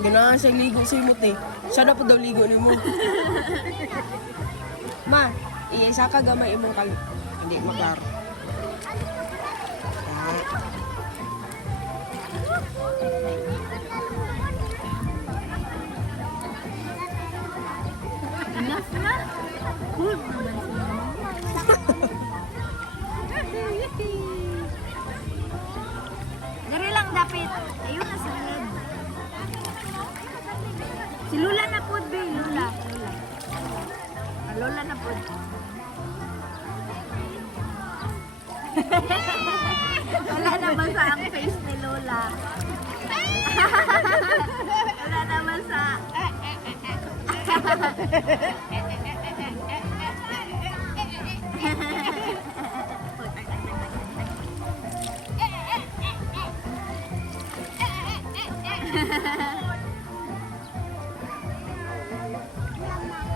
Ganahan siya ligo sa imot eh. Siya na po daw ligo ni mo. Ma, isa ka gamay imong kal... Hindi, maklaro. Enough na. Good naman Dari lang dapit. Ayun na sa loob. Si Lula na po, be. Lula. Lola na po. Wala naman sa ang face ni Lola. Wala naman sa...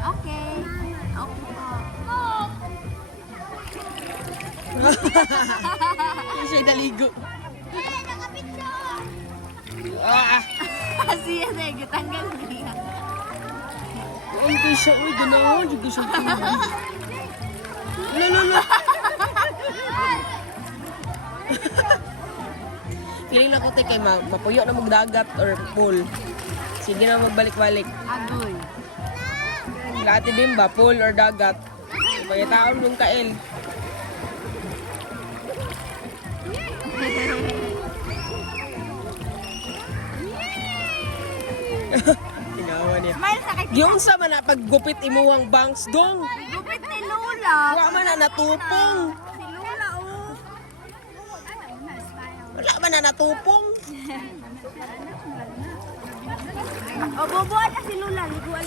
Okay. Okay po. Hindi siya naligo. Ah! Siya na, gitanggal niya. Ang kayo siya, uy, ganahan. Hindi siya tubig. Lala. Feeling na ko te kay mapuyo na magdagat or pool. Sige na magbalik-balik. Agoy. Dati din ba, pool or dagat? Mga taon yung kail. Ginawa niya. Smile sa kay Yung sa man na paggupit imuhang bangs dong. Gupit ni Lola. Wala man na natupong. Si Lola, oh. Wala man na natupong. O, bubuan na si Lola. Liguan.